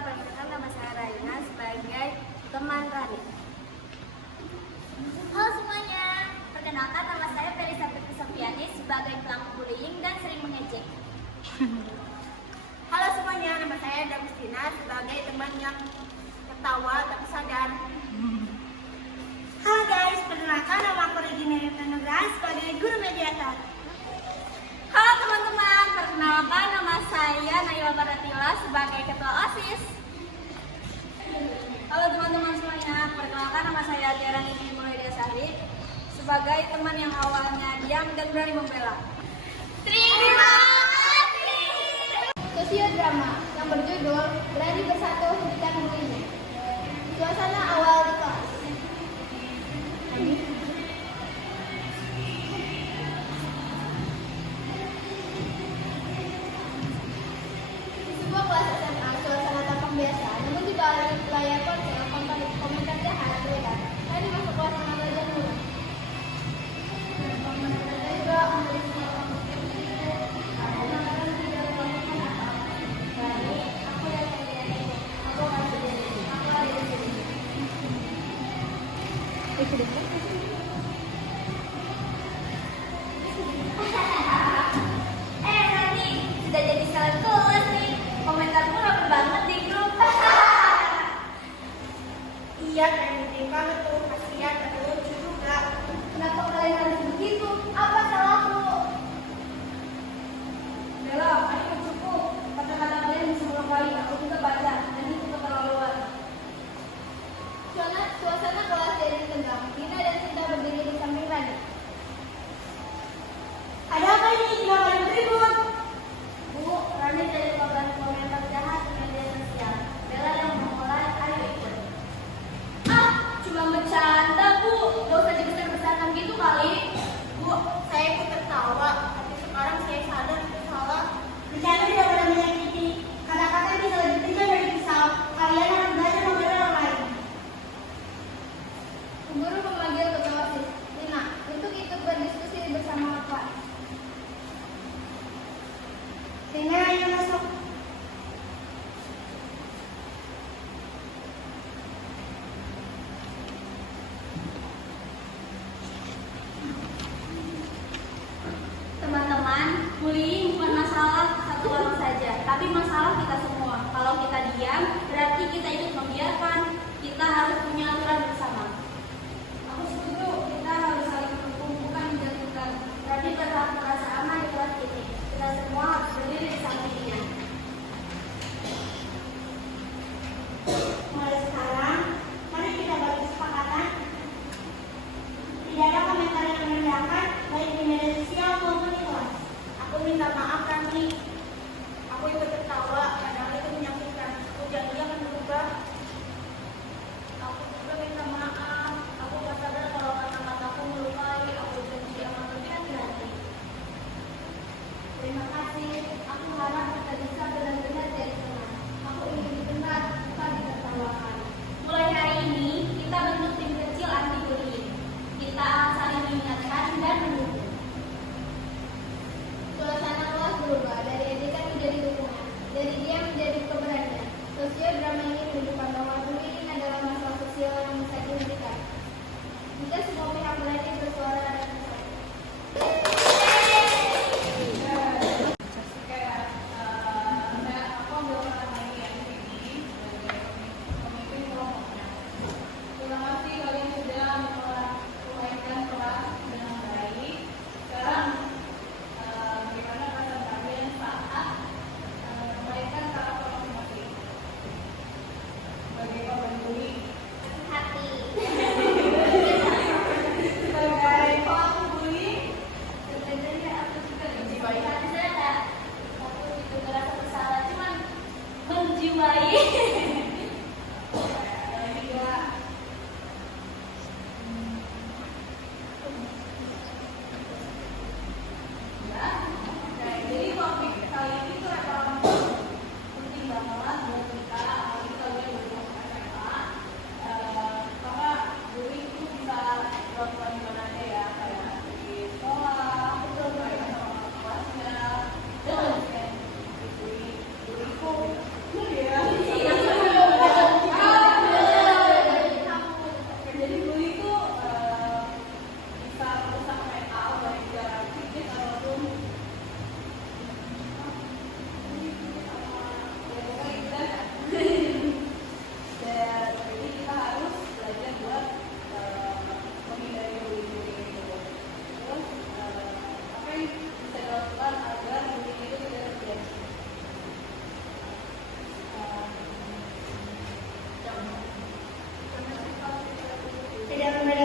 perkenalkan nama saya Raina sebagai teman Rani. Halo semuanya, perkenalkan nama saya Felisa Putri Sofiani sebagai pelaku bullying dan sering mengejek. Halo semuanya, nama saya Agustina sebagai teman yang ketawa tapi sadar. Halo guys, perkenalkan nama aku Regina Yutanugras sebagai guru mediator. Halo teman-teman, perkenalkan nama saya Naila Baratila sebagai ketua OSIS. Halo teman-teman semuanya, perkenalkan nama saya Tiara Nini Mulyadasari sebagai teman yang awalnya diam dan berani membela. Terima kasih. Sosiodrama yang berjudul Berani Bersatu Hentikan Bullying. Suasana awal di kelas. Di sebuah kelas SMA, suasana tampak biasa, namun di balik layar ponsel, komentar jahat terlihat. Tadi masuk kelas sama belajar dulu. Komentar juga menulis orang seperti itu. Ada makanan tidak melakukan apa-apa. Baik, aku yang terjadi. Aku akan terjadi. Aku ada di sini. Rani, sudah jadi salah kelas nih. Komentarmu rapi banget di grup. Iya, dan gede banget tuh, kasihan dan lucu juga. Kenapa kalian harus begitu? Apa salahku? Bella, ayo cukup. Kata-kata kalian bisa ulang kali, aku juga baca. Dan itu keterlaluan. Suasana kelas jadi tegang. Dina dan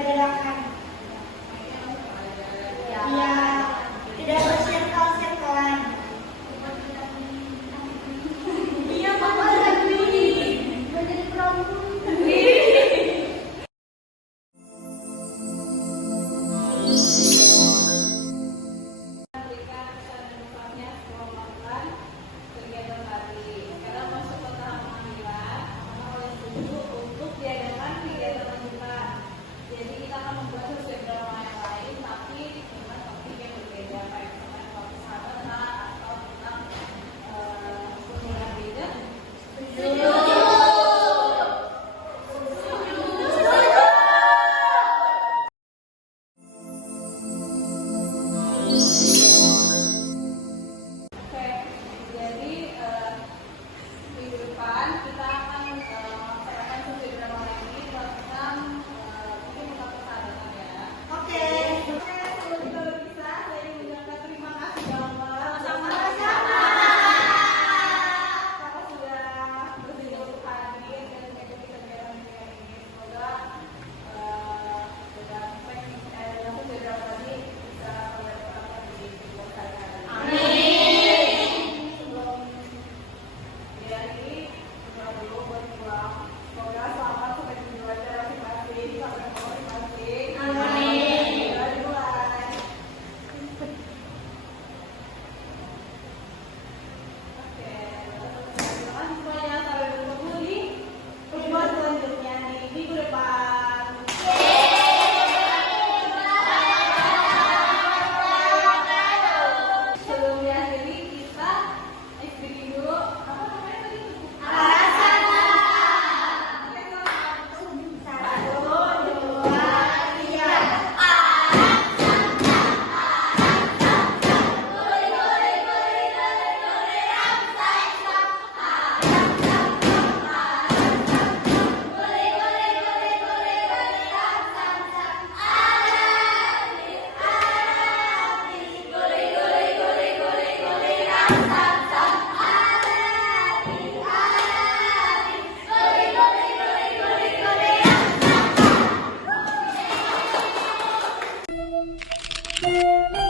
bergerakan. Ya, tidak bersirkel-sirkelan. Iya, Mama lagi menjadi perahu. Berikan kesan dan pesannya setelah melakukan kegiatan tadi. Sekarang masuk ke tahap pengambilan. Mana oleh setuju untuk diadakan kegiatan lanjutan. Jadi kita akan membuat sesuai drama yang lain, tapi dengan topik yang berbeda, kayak misalkan tentang persahabatan atau tentang hubungan beda. Setuju. Oke, jadi minggu depan kita akan melaksanakan sesi drama lagi tentang mungkin tentang persahabatan ya. Oke. Kalau bisa, saya ingin mengucapkan terima kasih banget. Sama-sama. Kakak sudah bersedia untuk hadir dan mengikuti kegiatan ini. Semoga dalam sesi drama tadi bisa bermanfaat di kehidupan sehari-hari. Sebelum dari dulu buat pulang. Semoga selamat sampai tujuan masing-masing. Sampai ketemu masing-masing. Amin. Mulai. Oke, terima kasih semuanya. Sampai bertemu di pertemuan selanjutnya di minggu depan. Sebelum diakhiri kita breaking dulu. Apa namanya tadi? Satu, dua, tiga. Thank you.